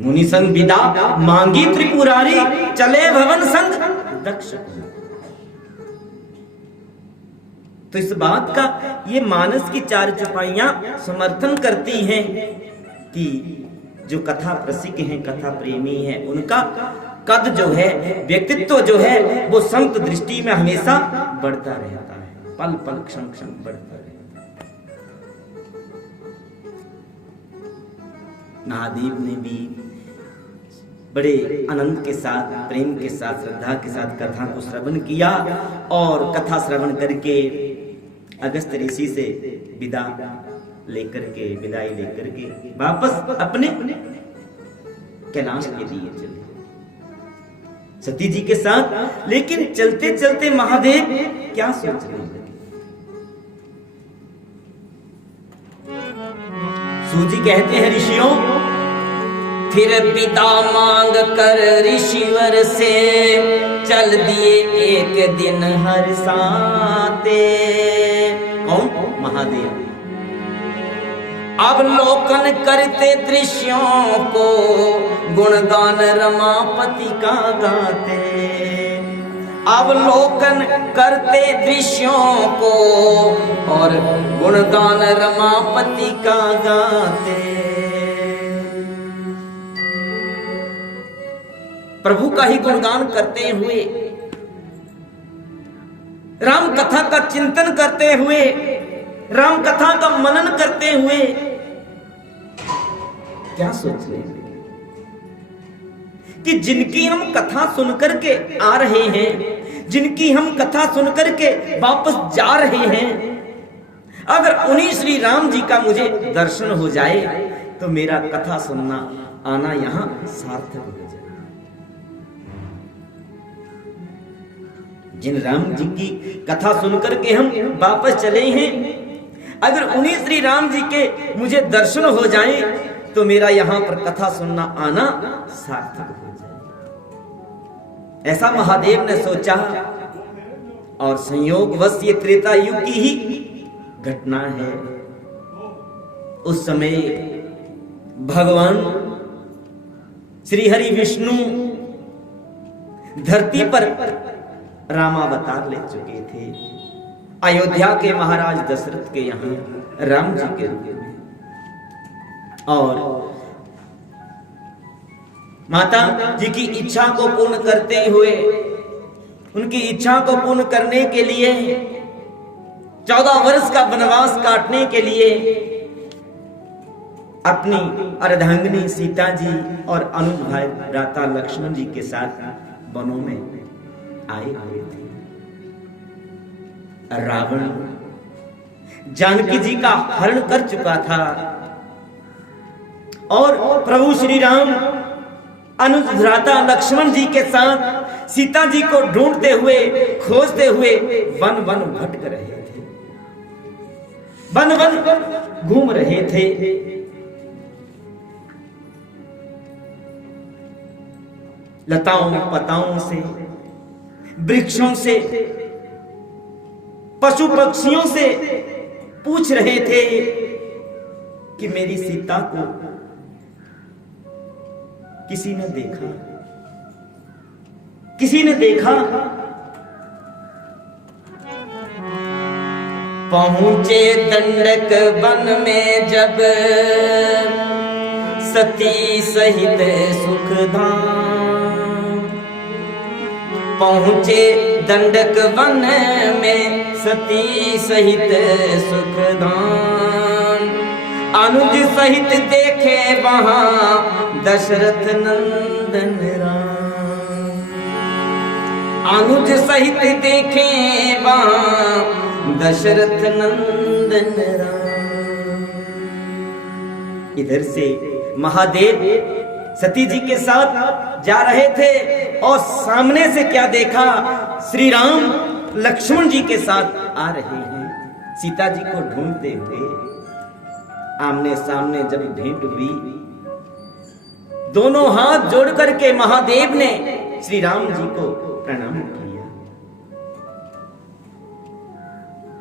मुनि संग विदा मांगी त्रिपुरारी, चले भवन संग दक्ष। तो इस बात का ये मानस की 4 चौपाइयां समर्थन करती हैं कि जो कथा रसिक हैं, कथा प्रेमी हैं, उनका कद जो है, व्यक्तित्व जो है, वो संत दृष्टि में हमेशा बढ़ता रहता है, पल पल क्षण क्षण बढ़ता रहता है। महादेव ने भी बड़े आनंद के साथ, प्रेम के साथ, श्रद्धा के साथ कथा को श्रवण किया और कथा श्रवण करके अगस्त ऋषि से विदाई लेकर के वापस अपने कैलाश के लिए चले सती जी के साथ। लेकिन चलते चलते महादेव क्या सोचने लगे? सूजी कहते हैं ऋषियों, फिर पिता मांग कर ऋषिवर से चल दिए एक दिन हर साते। कौन? महादेव। अवलोकन करते दृश्यों को गुणगान रमापति का गाते। अवलोकन करते दृश्यों को और गुणगान रमापति का गाते। प्रभु का ही गुणगान करते हुए, राम कथा का चिंतन करते हुए, राम कथा का मनन करते हुए क्या सोच रहे हैं कि जिनकी हम कथा सुनकर के आ रहे हैं, जिनकी हम कथा सुनकर के वापस जा रहे हैं, अगर उन्हीं श्री राम जी का मुझे दर्शन हो जाए तो मेरा कथा सुनना आना यहां सार्थक हो जाए। जिन राम जी की कथा सुनकर के हम वापस चले हैं, अगर उन्हीं श्री राम जी के मुझे दर्शन हो जाए तो मेरा यहां पर कथा सुनना आना सार्थक हो जाए। ऐसा महादेव ने सोचा और संयोगवश ये त्रेता युग की ही घटना है। उस समय भगवान श्री हरि विष्णु धरती पर रामावतार ले चुके थे। अयोध्या के महाराज दशरथ के यहाँ राम जी के रूप में, और माता जी की इच्छा को पूर्ण करते हुए, उनकी इच्छा को पूर्ण करने के लिए 14 वर्ष का वनवास काटने के लिए अपनी अर्धांगिनी सीता जी और अनुज भाई भ्राता लक्ष्मण जी के साथ वनों में आए हुए थे। रावण जानकी जी का हरण कर चुका था और प्रभु श्री राम अनुज भ्राता लक्ष्मण जी के साथ सीता जी को ढूंढते हुए, खोजते हुए वन वन भटक रहे थे, वन वन घूम रहे थे। लताओं पताओं से, वृक्षों से, पशु पक्षियों से पूछ रहे थे कि मेरी सीता को किसी ने देखा, किसी ने देखा। पहुंचे दंडक वन में जब सती सहित सुखधाम। पहुंचे दंडक वन में सती सहित सुखधाम। अनुज सहित देखे वहां दशरथ नंदन राम। अनुज सहित देखे वहां दशरथ नंदन राम। इधर से महादेव सती जी के साथ जा रहे थे और सामने से क्या देखा? श्री राम लक्ष्मण जी के साथ आ रहे हैं, सीता जी को ढूंढते हुए। आमने सामने जब भेंट हुई, दोनों हाथ जोड़ करके महादेव ने श्री राम जी को प्रणाम किया।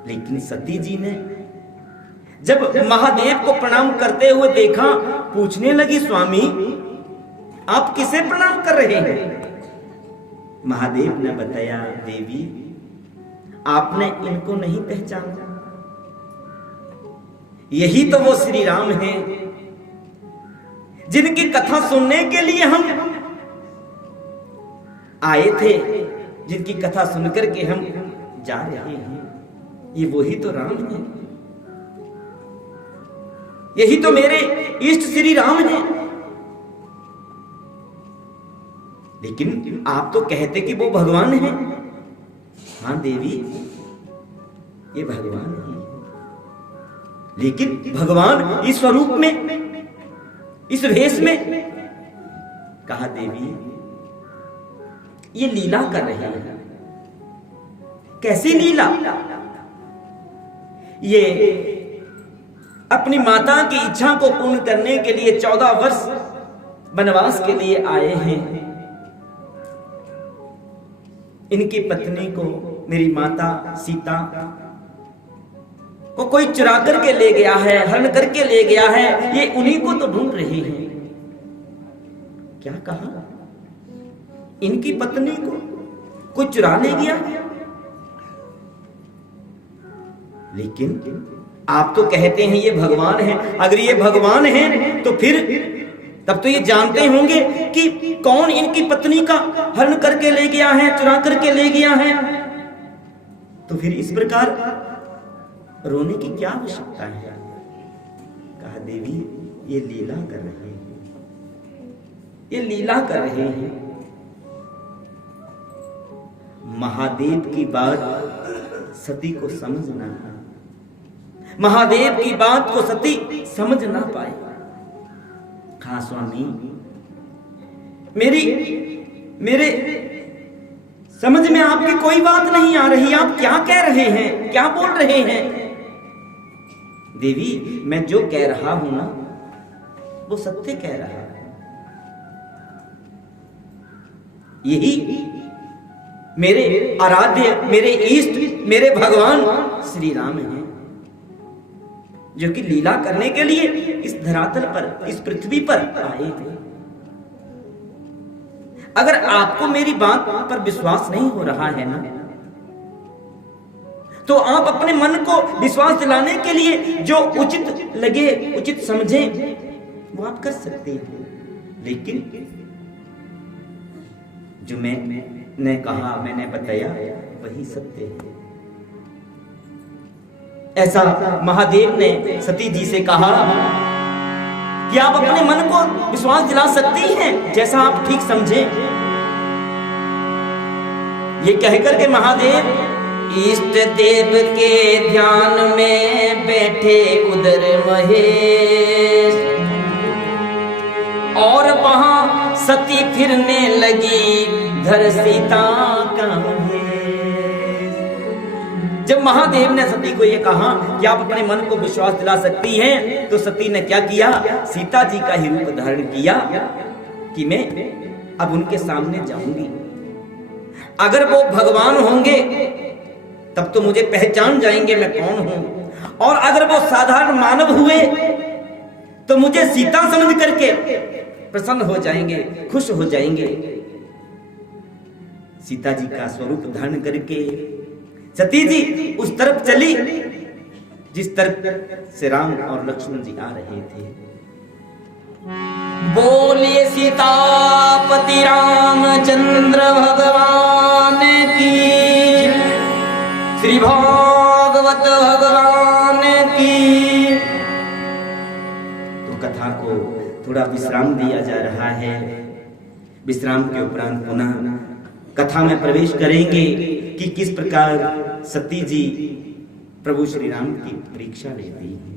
लेकिन सती जी ने जब महादेव को प्रणाम करते हुए देखा, पूछने लगी, स्वामी आप किसे प्रणाम कर रहे हैं? महादेव ने बताया, देवी आपने इनको नहीं पहचाना, यही तो वो श्री राम हैं जिनकी कथा सुनने के लिए हम आए थे, जिनकी कथा सुनकर के हम जा रहे हैं, ये वही तो राम है, यही तो मेरे इष्ट श्री राम हैं। लेकिन आप तो कहते कि वो भगवान हैं। हाँ देवी, ये भगवान ही है, लेकिन भगवान इस स्वरूप में, इस भेष में। कहा देवी ये लीला कर रहे हैं। कैसी लीला? ये अपनी माता की इच्छा को पूर्ण करने के लिए 14 वर्ष वनवास के लिए आए हैं। इनकी पत्नी को, मेरी माता सीता को कोई चुरा करके ले गया है, हरण करके ले गया है। ये उन्हीं को तो ढूंढ रहे हैं। क्या कहा? इनकी पत्नी को कोई चुरा ले गया। लेकिन आप तो कहते हैं ये भगवान है। अगर ये भगवान है तो फिर तब तो ये जानते होंगे कि कौन इनकी पत्नी का हरण करके ले गया है, चुरा करके ले गया है। तो फिर इस प्रकार रोने की क्या आवश्यकता है? कहा देवी ये लीला कर रहे हैं, ये लीला कर रहे हैं। महादेव की बात सती को समझना, महादेव की बात को सती समझ ना पाए। हाँ स्वामी, मेरे समझ में आपकी कोई बात नहीं आ रही। आप क्या कह रहे हैं, क्या बोल रहे हैं? देवी मैं जो कह रहा हूं ना वो सत्य कह रहा है। यही मेरे आराध्य, मेरे इष्ट, मेरे भगवान श्री राम हैं, जो कि लीला करने के लिए इस धरातल पर, इस पृथ्वी पर आए थे। अगर आपको मेरी बात पर विश्वास नहीं हो रहा है ना, तो आप अपने मन को विश्वास दिलाने के लिए जो उचित लगे, उचित समझें, वो आप कर सकते हैं। लेकिन जो मैंने कहा, मैंने बताया, वही सत्य है। ऐसा महादेव ने सती जी से कहा कि आप अपने मन को विश्वास दिला सकती हैं, जैसा आप ठीक समझें। ये कहकर के महादेव इष्ट देव के ध्यान में बैठे उधर महेश, और वहां सती फिरने लगी धर सीता का भेष। जब महादेव ने सती को यह कहा कि आप अपने मन को विश्वास दिला सकती हैं, तो सती ने क्या किया? सीता जी का ही रूप धारण किया कि मैं अब उनके सामने जाऊंगी। अगर वो भगवान होंगे तब तो मुझे पहचान जाएंगे मैं कौन हूं, और अगर वो साधारण मानव हुए तो मुझे सीता समझ करके प्रसन्न हो जाएंगे, खुश हो जाएंगे। सीता जी का स्वरूप धारण करके सती जी उस तरफ चली जिस तरफ से राम और लक्ष्मण जी आ रहे थे। बोले सीतापति रामचंद्र भगवान की, श्री भागवत भगवान की। तो कथा को थोड़ा विश्राम दिया जा रहा है। विश्राम के उपरांत पुनः कथा में प्रवेश करेंगे कि किस प्रकार सती जी प्रभु श्री राम की परीक्षा लेती हैं।